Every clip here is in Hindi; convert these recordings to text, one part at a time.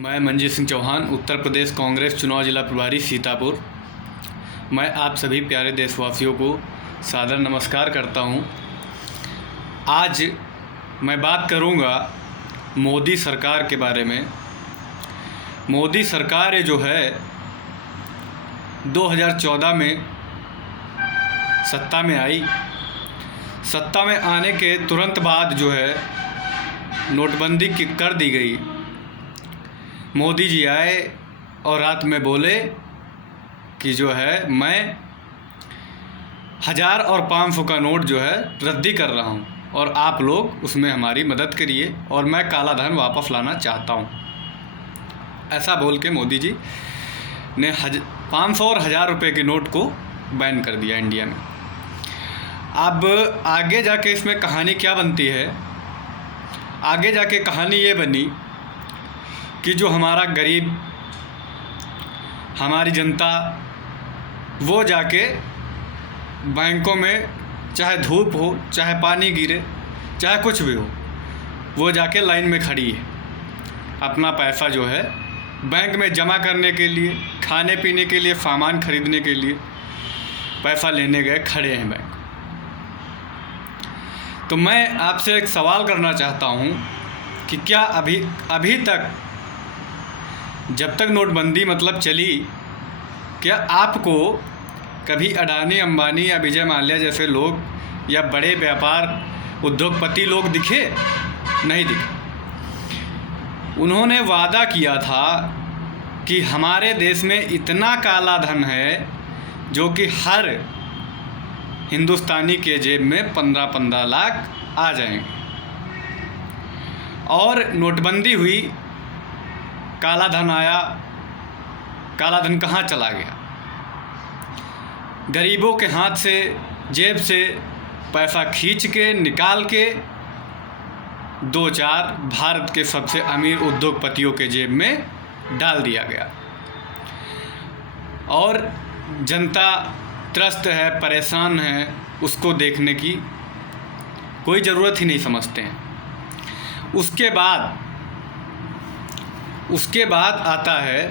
मैं मंजीत सिंह चौहान, उत्तर प्रदेश कांग्रेस चुनाव जिला प्रभारी सीतापुर। मैं आप सभी प्यारे देशवासियों को सादर नमस्कार करता हूं। आज मैं बात करूंगा मोदी सरकार के बारे में। मोदी सरकार ये जो है 2014 में सत्ता में आई। सत्ता में आने के तुरंत बाद जो है नोटबंदी कर दी गई। मोदी जी आए और रात में बोले कि जो है मैं 1000 और 500 का नोट जो है रद्दी कर रहा हूं और आप लोग उसमें हमारी मदद करिए और मैं काला धन वापस लाना चाहता हूं। ऐसा बोल के मोदी जी ने 500 और 1000 रुपये के नोट को बैन कर दिया इंडिया में। अब आगे जाके इसमें कहानी क्या बनती है? आगे जाके कहानी ये बनी कि जो हमारा गरीब, हमारी जनता, वो जाके बैंकों में चाहे धूप हो, चाहे पानी गिरे, चाहे कुछ भी हो, वो जाके लाइन में खड़ी है। अपना पैसा जो है बैंक में जमा करने के लिए, खाने पीने के लिए, सामान खरीदने के लिए पैसा लेने गए खड़े हैं बैंक। तो मैं आपसे एक सवाल करना चाहता हूँ कि क्या अभी तक, जब तक नोटबंदी मतलब चली, क्या आपको कभी अडानी, अंबानी या विजय माल्या जैसे लोग या बड़े व्यापार उद्योगपति लोग दिखे? नहीं दिखे। उन्होंने वादा किया था कि हमारे देश में इतना काला धन है जो कि हर हिंदुस्तानी के जेब में 15-15 लाख आ जाएंगे। और नोटबंदी हुई, काला धन आया। काला धन कहाँ चला गया? गरीबों के हाथ से, जेब से पैसा खींच के निकाल के 2-4 भारत के सबसे अमीर उद्योगपतियों के जेब में डाल दिया गया। और जनता त्रस्त है, परेशान है, उसको देखने की कोई ज़रूरत ही नहीं समझते हैं। उसके बाद आता है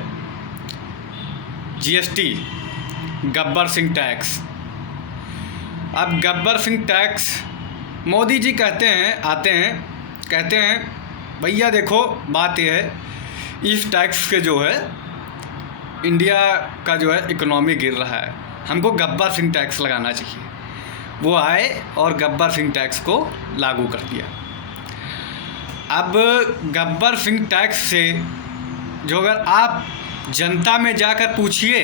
जीएसटी, गब्बर सिंह टैक्स। अब गब्बर सिंह टैक्स मोदी जी कहते हैं भैया देखो, बात यह है, इस टैक्स के जो है इंडिया का जो है इकोनॉमी गिर रहा है, हमको गब्बर सिंह टैक्स लगाना चाहिए। वो आए और गब्बर सिंह टैक्स को लागू कर दिया। अब गब्बर सिंह टैक्स से जो अगर आप जनता में जाकर पूछिए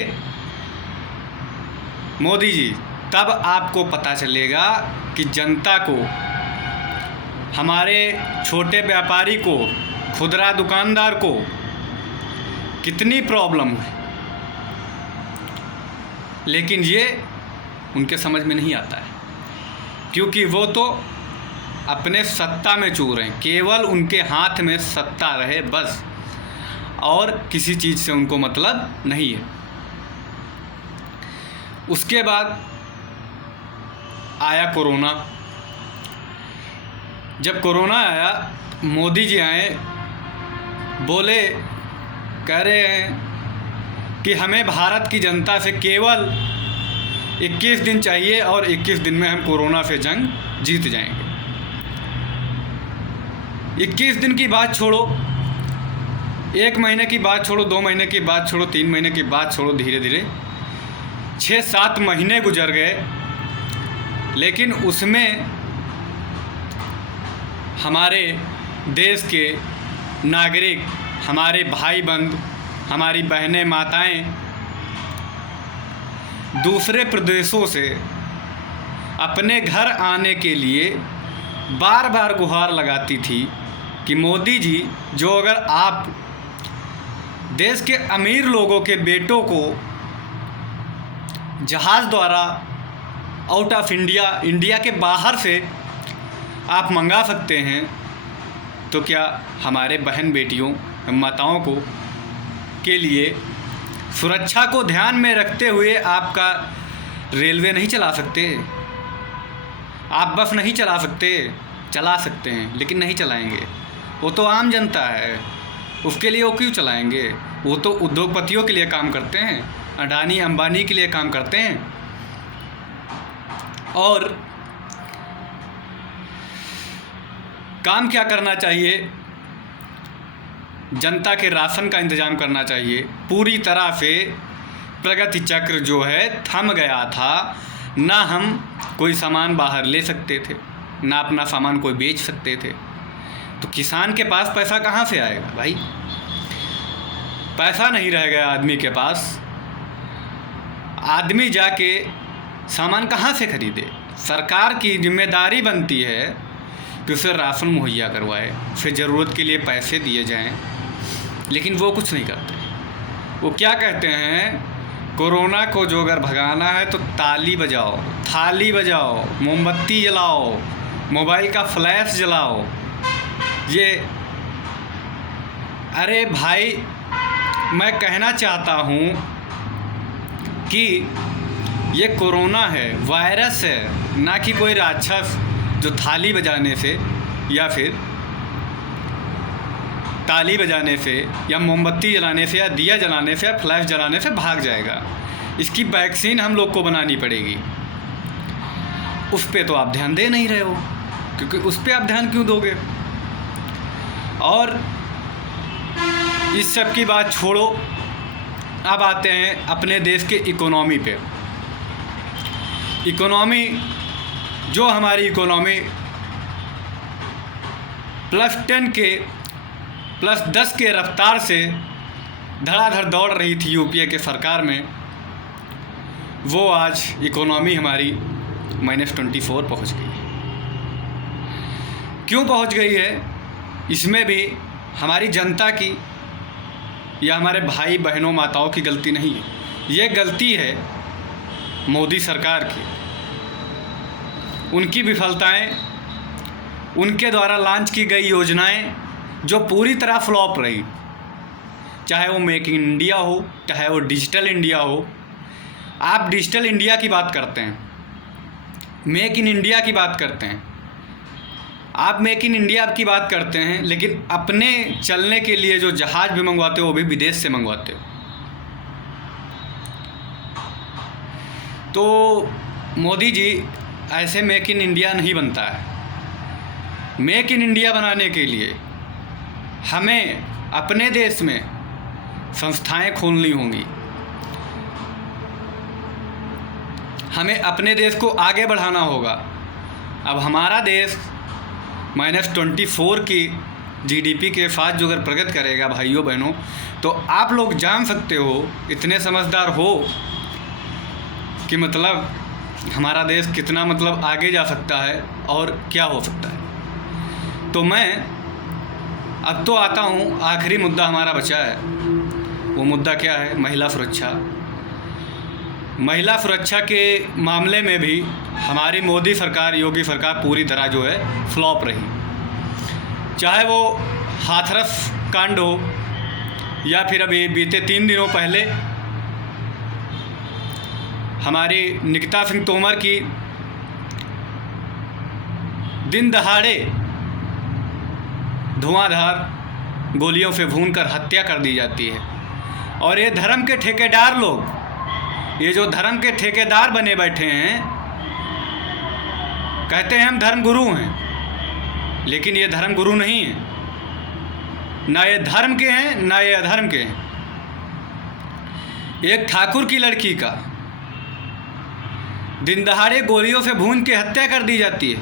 मोदी जी, तब आपको पता चलेगा कि जनता को, हमारे छोटे व्यापारी को, खुदरा दुकानदार को कितनी प्रॉब्लम है। लेकिन ये उनके समझ में नहीं आता है, क्योंकि वो तो अपने सत्ता में चूर हैं। केवल उनके हाथ में सत्ता रहे बस, और किसी चीज़ से उनको मतलब नहीं है। उसके बाद आया कोरोना। जब कोरोना आया, मोदी जी आए, बोले, कह रहे हैं कि हमें भारत की जनता से केवल 21 दिन चाहिए और 21 दिन में हम कोरोना से जंग जीत जाएंगे। 21 दिन की बात छोड़ो, 1 महीने की बात छोड़ो, 2 महीने की बात छोड़ो, 3 महीने की बात छोड़ो, धीरे धीरे 6-7 महीने गुजर गए। लेकिन उसमें हमारे देश के नागरिक, हमारे भाई बंधु, हमारी बहनें, माताएं दूसरे प्रदेशों से अपने घर आने के लिए बार बार गुहार लगाती थी कि मोदी जी, जो अगर आप देश के अमीर लोगों के बेटों को जहाज़ द्वारा आउट ऑफ इंडिया के बाहर से आप मंगा सकते हैं, तो क्या हमारे बहन बेटियों, माताओं को के लिए सुरक्षा को ध्यान में रखते हुए आपका रेलवे नहीं चला सकते? आप बस नहीं चला सकते? चला सकते हैं, लेकिन नहीं चलाएंगे। वो तो आम जनता है, उसके लिए वो क्यों चलाएंगे? वो तो उद्योगपतियों के लिए काम करते हैं, अडानी अंबानी के लिए काम करते हैं। और काम क्या करना चाहिए? जनता के राशन का इंतज़ाम करना चाहिए। पूरी तरह से प्रगति चक्र जो है थम गया था। ना हम कोई सामान बाहर ले सकते थे, ना अपना सामान कोई बेच सकते थे। तो किसान के पास पैसा कहाँ से आएगा भाई? पैसा नहीं रह गया आदमी के पास। आदमी जाके सामान कहाँ से खरीदे? सरकार की जिम्मेदारी बनती है कि उसे राशन मुहैया करवाए, फिर ज़रूरत के लिए पैसे दिए जाएं, लेकिन वो कुछ नहीं करते। वो क्या कहते हैं, कोरोना को जो अगर भगाना है तो ताली बजाओ, थाली बजाओ, मोमबत्ती जलाओ, मोबाइल का फ्लैश जलाओ। ये अरे भाई, मैं कहना चाहता हूँ कि ये कोरोना है, वायरस है, ना कि कोई राक्षस जो थाली बजाने से या फिर ताली बजाने से या मोमबत्ती जलाने से या दिया जलाने से या फ्लैश जलाने से भाग जाएगा। इसकी वैक्सीन हम लोग को बनानी पड़ेगी। उस पर तो आप ध्यान दे नहीं रहे हो, क्योंकि उस पर आप ध्यान क्यों दोगे? और इस सब की बात छोड़ो, अब आते हैं अपने देश के इकोनॉमी पे। इकोनॉमी, जो हमारी इकोनॉमी +10 के +10 के रफ्तार से धड़ाधड़ दौड़ रही थी यूपीए के सरकार में, वो आज इकोनॉमी हमारी -24 पहुंच गई। क्यों पहुंच गई है? इसमें भी हमारी जनता की या हमारे भाई बहनों माताओं की गलती नहीं है। ये गलती है मोदी सरकार की। उनकी विफलताएं, उनके द्वारा लॉन्च की गई योजनाएं जो पूरी तरह फ्लॉप रही, चाहे वो मेक इन इंडिया हो, चाहे वो डिजिटल इंडिया हो। आप डिजिटल इंडिया की बात करते हैं, मेक इन इंडिया की बात करते हैं, आप मेक इन इंडिया की बात करते हैं, लेकिन अपने चलने के लिए जो जहाज़ भी मंगवाते हो वो भी विदेश से मंगवाते हो। तो मोदी जी, ऐसे मेक इन इंडिया नहीं बनता है। मेक इन इंडिया बनाने के लिए हमें अपने देश में संस्थाएं खोलनी होंगी, हमें अपने देश को आगे बढ़ाना होगा। अब हमारा देश -24 की जीडीपी के साथ जो अगर प्रगति करेगा भाइयों बहनों, तो आप लोग जान सकते हो, इतने समझदार हो कि मतलब हमारा देश कितना मतलब आगे जा सकता है और क्या हो सकता है। तो मैं अब तो आता हूँ, आखिरी मुद्दा हमारा बचा है। वो मुद्दा क्या है? महिला सुरक्षा। महिला सुरक्षा के मामले में भी हमारी मोदी सरकार, योगी सरकार पूरी तरह जो है फ्लॉप रही। चाहे वो हाथरस कांड हो या फिर अभी बीते 3 दिनों पहले हमारी निकिता सिंह तोमर की दिन दहाड़े धुआंधार गोलियों से भूनकर हत्या कर दी जाती है। और ये धर्म के ठेकेदार लोग, ये जो धर्म के ठेकेदार बने बैठे हैं, कहते हैं हम धर्म गुरु हैं, लेकिन ये धर्म गुरु नहीं है। ना ये धर्म के हैं, ना ये अधर्म के हैं। एक ठाकुर की लड़की का दिन दहाड़े गोलियों से भून के हत्या कर दी जाती है।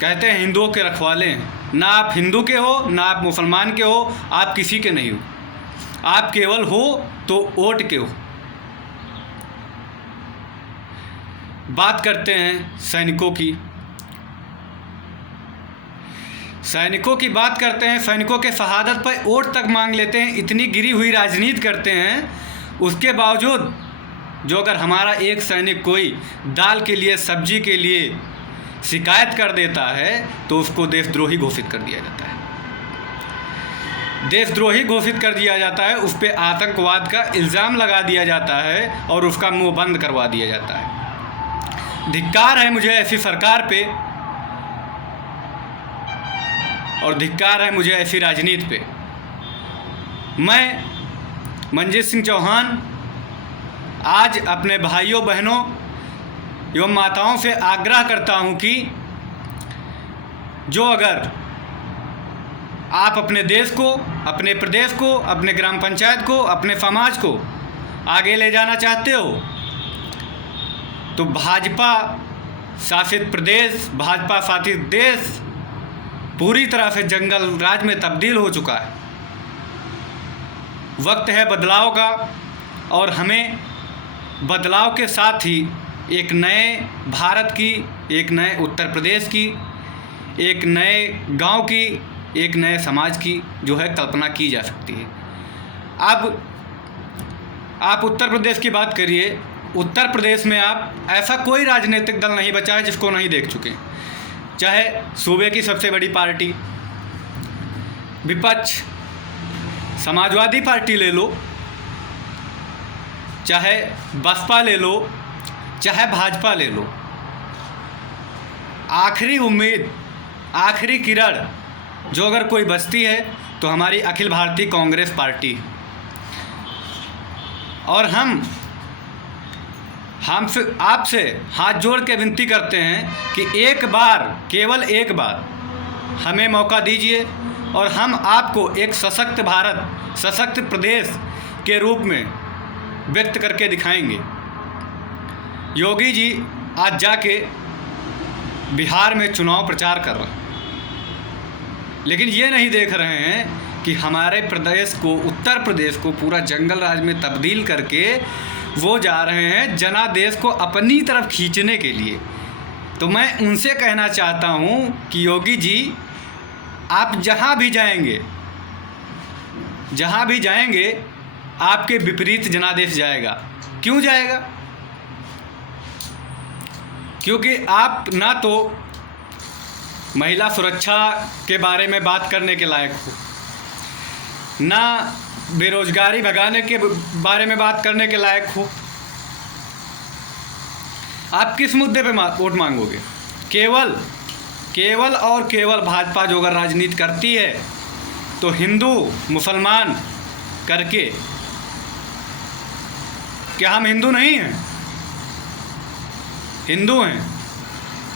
कहते हैं हिंदुओं के रखवाले हैं। ना आप हिंदू के हो, ना आप मुसलमान के हो, आप किसी के नहीं हो। आप केवल हो तो वोट के हो। बात करते हैं सैनिकों की। सैनिकों की बात करते हैं, सैनिकों के शहादत पर वोट तक मांग लेते हैं। इतनी गिरी हुई राजनीति करते हैं, उसके बावजूद जो अगर हमारा एक सैनिक कोई दाल के लिए, सब्जी के लिए शिकायत कर देता है तो उसको देशद्रोही घोषित कर दिया जाता है। देशद्रोही घोषित कर दिया जाता है, उस पर आतंकवाद का इल्ज़ाम लगा दिया जाता है और उसका मुंह बंद करवा दिया जाता है। धिक्कार है मुझे ऐसी सरकार पे और धिक्कार है मुझे ऐसी राजनीति पे। मैं मंजीत सिंह चौहान आज अपने भाइयों बहनों एवं माताओं से आग्रह करता हूं कि जो अगर आप अपने देश को, अपने प्रदेश को, अपने ग्राम पंचायत को, अपने समाज को आगे ले जाना चाहते हो तो भाजपा शासित प्रदेश, भाजपा शासित देश पूरी तरह से जंगल राज में तब्दील हो चुका है। वक्त है बदलाव का और हमें बदलाव के साथ ही एक नए भारत की, एक नए उत्तर प्रदेश की, एक नए गांव की, एक नए समाज की जो है कल्पना की जा सकती है। अब आप उत्तर प्रदेश की बात करिए। उत्तर प्रदेश में आप ऐसा कोई राजनीतिक दल नहीं बचा है जिसको नहीं देख चुके। चाहे सूबे की सबसे बड़ी पार्टी विपक्ष समाजवादी पार्टी ले लो, चाहे बसपा ले लो, चाहे भाजपा ले लो, आखिरी उम्मीद, आखिरी किरण जो अगर कोई बचती है तो हमारी अखिल भारतीय कांग्रेस पार्टी। और हम आपसे हाथ जोड़ के विनती करते हैं कि एक बार, केवल एक बार हमें मौका दीजिए और हम आपको एक सशक्त भारत, सशक्त प्रदेश के रूप में व्यक्त करके दिखाएंगे। योगी जी आज जाके बिहार में चुनाव प्रचार कर रहे हैं, लेकिन ये नहीं देख रहे हैं कि हमारे प्रदेश को, उत्तर प्रदेश को पूरा जंगल राज में तब्दील करके वो जा रहे हैं जनादेश को अपनी तरफ खींचने के लिए। तो मैं उनसे कहना चाहता हूँ कि योगी जी आप जहाँ भी जाएंगे, जहाँ भी जाएंगे आपके विपरीत जनादेश जाएगा। क्यों जाएगा? क्योंकि आप ना तो महिला सुरक्षा के बारे में बात करने के लायक हो, ना बेरोजगारी भगाने के बारे में बात करने के लायक हो। आप किस मुद्दे पे वोट मांगोगे? केवल और केवल भाजपा जो अगर राजनीति करती है तो हिंदू मुसलमान करके। क्या हम हिंदू नहीं हैं? हिंदू हैं,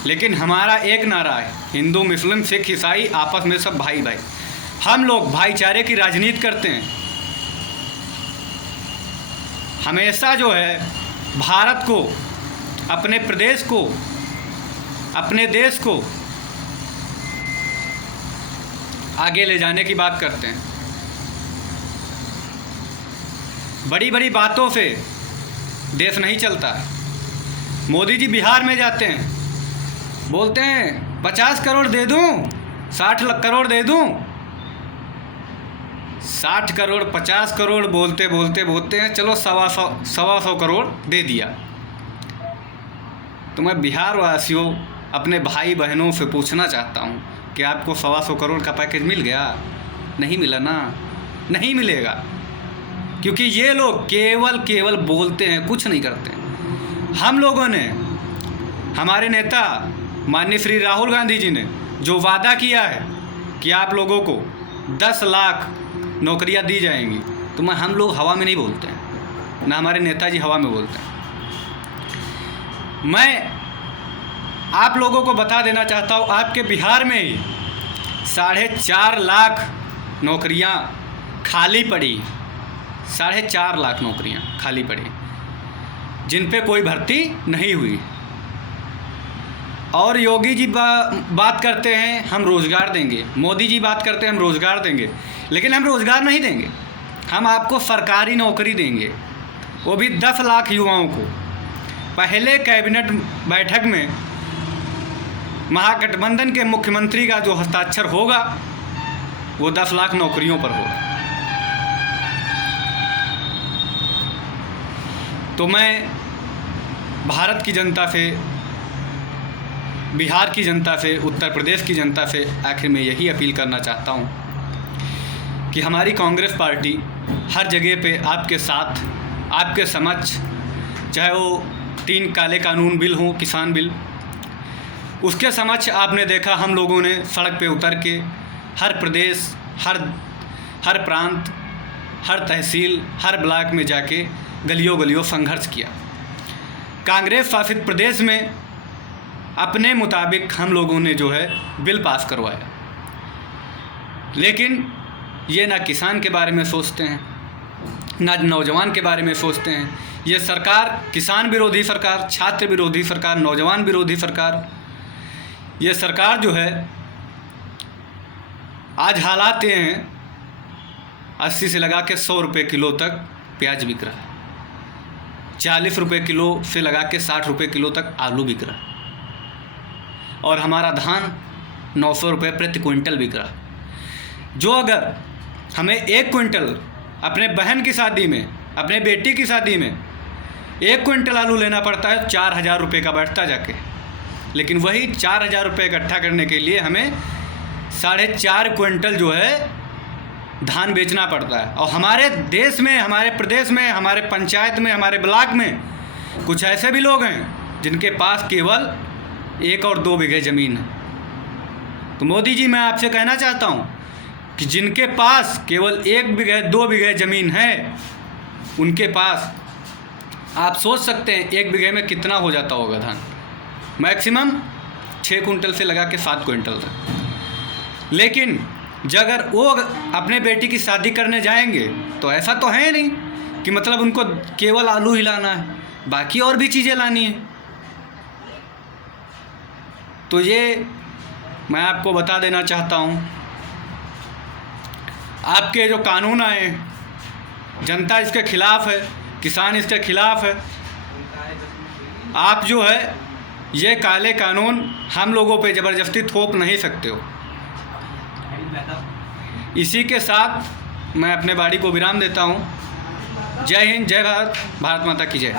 लेकिन हमारा एक नारा है, हिंदू मुस्लिम सिख ईसाई आपस में सब भाई भाई। हम लोग भाईचारे की राजनीति करते हैं। हमेशा जो है भारत को, अपने प्रदेश को, अपने देश को आगे ले जाने की बात करते हैं। बड़ी बड़ी बातों से देश नहीं चलता है। मोदी जी बिहार में जाते हैं, बोलते हैं 50 करोड़ दे दूं, 60 करोड़ दे दूं। 60 करोड़ 50 करोड़ बोलते हैं चलो 125 करोड़ दे दिया। तो मैं बिहार वासियों, अपने भाई बहनों से पूछना चाहता हूँ कि आपको 125 करोड़ का पैकेज मिल गया? नहीं मिला ना, नहीं मिलेगा, क्योंकि ये लोग केवल बोलते हैं, कुछ नहीं करते। हम लोगों ने, हमारे नेता माननीय श्री राहुल गांधी जी ने जो वादा किया है कि आप लोगों को 10 लाख नौकरियां दी जाएंगी, तो हम लोग हवा में नहीं बोलते हैं, ना हमारे नेताजी हवा में बोलते हैं। मैं आप लोगों को बता देना चाहता हूँ, आपके बिहार में ही 4.5 लाख नौकरियां खाली पड़ी, 4.5 लाख नौकरियां खाली पड़ी, जिन पे कोई भर्ती नहीं हुई। और योगी जी बात करते हैं हम रोज़गार देंगे, मोदी जी बात करते हैं हम रोज़गार देंगे, लेकिन हम रोज़गार नहीं देंगे, हम आपको सरकारी नौकरी देंगे, वो भी 10 लाख युवाओं को। पहले कैबिनेट बैठक में महागठबंधन के मुख्यमंत्री का जो हस्ताक्षर होगा वो 10 लाख नौकरियों पर होगा। तो मैं भारत की जनता से, बिहार की जनता से, उत्तर प्रदेश की जनता से आखिर में यही अपील करना चाहता हूँ कि हमारी कांग्रेस पार्टी हर जगह पे आपके साथ, आपके समक्ष, चाहे वो 3 काले कानून बिल हों, किसान बिल, उसके समक्ष आपने देखा हम लोगों ने सड़क पे उतर के हर प्रदेश, हर प्रांत हर तहसील, हर ब्लॉक में जाके गलियों गलियों संघर्ष किया। कांग्रेस शासित प्रदेश में अपने मुताबिक हम लोगों ने जो है बिल पास करवाया, लेकिन ये ना किसान के बारे में सोचते हैं, ना नौजवान के बारे में सोचते हैं। ये सरकार किसान विरोधी सरकार, छात्र विरोधी सरकार, नौजवान विरोधी सरकार, ये सरकार जो है आज हालात ये हैं 80 से लगा के 100 रुपये किलो तक प्याज बिक रहा है, 40 रुपये किलो से लगा के 60 रुपये किलो तक आलू बिक रहा है, और हमारा धान 900 रुपये प्रति क्विंटल बिक रहा है। जो अगर हमें 1 क्विंटल अपने बहन की शादी में, अपने बेटी की शादी में 1 क्विंटल आलू लेना पड़ता है 4,000 रुपये का बैठता जाके, लेकिन वही 4,000 रुपये इकट्ठा करने के लिए हमें 4.5 क्विंटल जो है धान बेचना पड़ता है। और हमारे देश में, हमारे प्रदेश में, हमारे पंचायत में, हमारे ब्लॉक में कुछ ऐसे भी लोग हैं जिनके पास केवल 1 और 2 बीघे ज़मीन है। तो मोदी जी, मैं आपसे कहना चाहता हूँ कि जिनके पास केवल 1 बीघे 2 बीघे ज़मीन है, उनके पास आप सोच सकते हैं 1 बीघे में कितना हो जाता होगा धान, मैक्सिमम 6 कुंटल से लगा के 7 कुंटल तक। लेकिन जब अगर वो अपने बेटी की शादी करने जाएंगे तो ऐसा तो है नहीं कि मतलब उनको केवल आलू ही लाना है, बाकी और भी चीज़ें लानी है। तो ये मैं आपको बता देना चाहता हूँ, आपके जो कानून आए, जनता इसके खिलाफ़ है, किसान इसके खिलाफ़ है। आप जो है ये काले कानून हम लोगों पे ज़बरदस्ती थोप नहीं सकते हो। इसी के साथ मैं अपने बाड़ी को विराम देता हूँ। जय हिंद, जय भारत, भारत माता की जय।